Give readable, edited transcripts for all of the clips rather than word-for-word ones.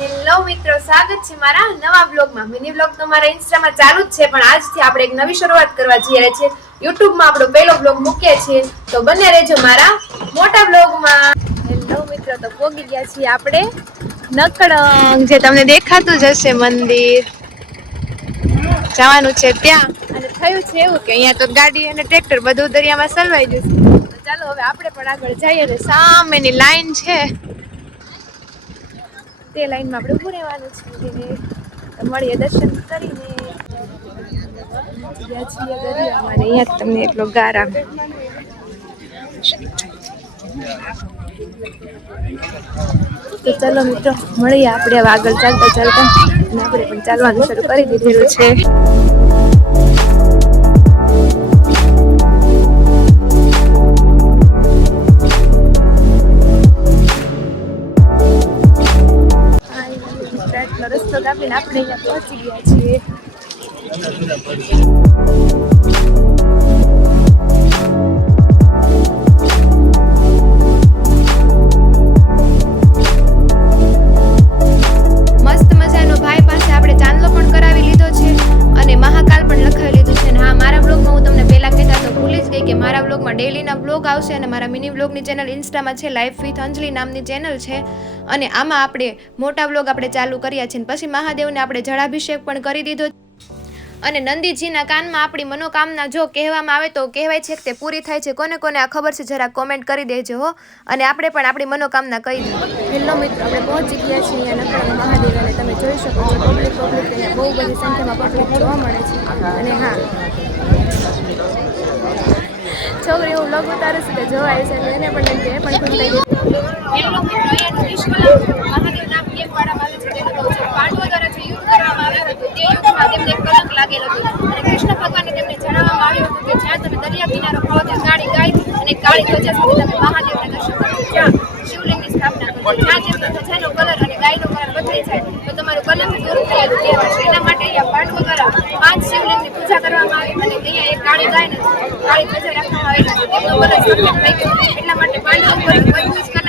Hello મિત્રો, સ્વાગત છે મારા નવા બ્લોગમાં. મિની બ્લોગ તો મારા ઇન્સ્ટામાં ચાલુ જ છે, પણ આજથી આપણે એક નવી શરૂઆત કરવા જઈ રહ્યા છીએ. યુટ્યુબમાં આપણો પહેલો બ્લોગ મૂકીએ છીએ, તો બને રહેજો મારા મોટા બ્લોગમાં. હેલો મિત્રો, તો પોગી ગયા છીએ આપણે નકળંગ, જે તમને દેખાતું જ હશે મંદિર. જવાનું છે ત્યાં, અને થયું છે એવું કે અહીંયા તો ગાડી અને ટ્રેક્ટર બધું દરિયામાં સલવાઈ જશે. તો ચાલો હવે આપણે પણ આગળ જઈએ. અને સામેની લાઈન છે, તે લાઈનમાં આપણે ઊભું રહેવાનું છે. મળીએ દર્શન કરીને. અહીંયા તમને એટલો ગારા. તો ચાલો મિત્રો, મળીએ આપણે હવે આગળ ચાલતા ચાલતા. અને આપણે પણ ચાલવાનું શરૂ કરી દીધેલું છે. રસ્તો કાપીને આપણે અહીંયા પહોંચી ગયા છીએ. મસ્ત મજાનો ભાઈ પાસે આપણે ચાંદલો પણ કરાવી લીધો છે અને મહાકાલ પણ લખાવી લીધું છે. અને હા, મારા બ્લોગમાં હું તમને પહેલા કહેતા તો ભૂલી જ ગઈ કે મારા બ્લોગમાં ડેઈલીના બ્લોગ આવશે. અને મારા મિની બ્લોગની ચેનલ ઇન્સ્ટામાં છે, લાઈફ વિથ અંજલિ નામની ચેનલ છે. અને આમાં આપણે મોટા બ્લોગ આપણે ચાલુ કર્યા છે. પછી મહાદેવને આપણે જળાભિષેક પણ કરી દીધો. અને નંદીજીના કાનમાં આપણી મનોકામના જો કહેવામાં આવે તો કહેવાય છે કે તે પૂરી થાય છે. કોને કોને આ ખબર છે જરા કોમેન્ટ કરી દેજો હો. અને આપણે પણ આપણી મનોકામના કહી દઈએ. હેલો મિત્રો, આપણે પહોંચી ગયા છીએ અહીંયા નકળંગ મહાદેવ. અને તમે જોઈ શકો છો પબ્લિક અહીંયા બહુ બધી સંખ્યામાં પબ્લિક જોવા મળે છે. અને હા, છોકરી હું બ્લોગ ઉતારું છું તો જોવાય છે, એને પણ એમ કે એ પણ ખુશ થઈ લાગેલો હતો. અને કૃષ્ણ ભગવાનને તેમને જણાવવામાં આવ્યું હતું કે જ્યાં તમે દરિયા કિનારો ખાઓ ત્યાં કાળી ગાય અને કાળી ધ્વજા સાથે તમે મહાદેવના દર્શન કરો. જ્યાં શિવલિંગની સ્થાપના કરો, જ્યાં જેમનો ધજાનો કલર અને ગાયનો કલર બદલાઈ જાય તો તમારું કલર દૂર થયેલું કહેવાય છે. એના માટે અહીંયા પાંડવો દ્વારા 5 શિવલિંગની પૂજા કરવામાં આવી અને અહીંયા એક કાળી ગાયને કાળી ધ્વજા રાખવામાં આવેલા છે. તેમનો કલર સફેદ થઈ ગયો, એટલા માટે પાંડવો પર બધું જ કલર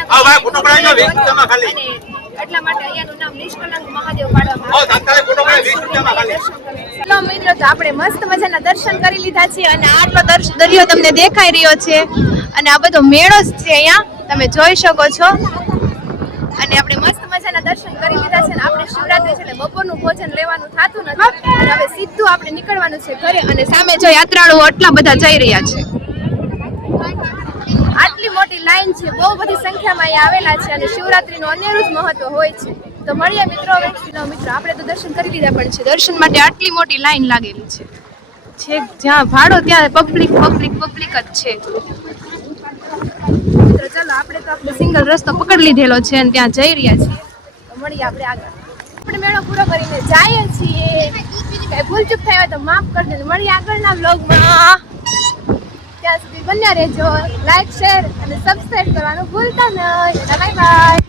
અને એટલા માટે અહીંયાનું નામ નિષ્કલંક મહાદેવ પાડવામાં આવ્યું. ચલો મિત્રો, તો આપણે મસ્ત મજાના દર્શન કરી લીધા છે. અને આટલો દરિયો તમને દેખાઈ રહ્યો છે. અને આ બધો મેળો જ છે અહીંયા, તમે જોઈ શકો છો. અને આપણે મસ્ત મજાના દર્શન કરી લીધા છે. અને આપણે શિવરાત્રી છે એટલે બપોરનું ભોજન લેવાનું થતું નથી. અને હવે સીધું આપણે નીકળવાનું છે ઘરે. અને સામે જો યાત્રાળુઓ આટલા બધા જઈ રહ્યા છે. આટલી મોટી લાઈન છે, બહુ બધી સંખ્યામાં અહીંયા આવેલા છે. અને શિવરાત્રીનું અનેરું જ મહત્વ હોય છે. તો મળીએ મિત્રો હવે. મિત્રો, આપણે તો દર્શન કરી લીધા, પણ છે દર્શન માટે આટલી મોટી લાઈન લાગેલી છે. જ્યાં ભાડો ત્યાં પબ્લિક જ છે. મિત્રો ચાલો, આપણે તો આપણે સિંગલ રસ્તો પકડી લીધેલો છે અને ત્યાં જઈ રહ્યા છીએ. તો મળીએ આપણે આગળ. આપણે મેળો પૂરો કરીને જઈએ છીએ. કઈ ભૂલચૂક થઈ હોય તો માફ કરી દેજો. મળીએ આગળના વ્લોગમાં. ત્યાં સુધી બન્યા રહેજો. લાઈક, શેર અને સબસ્ક્રાઇબ કરવાનું ભૂલતા નહીં. Bye bye.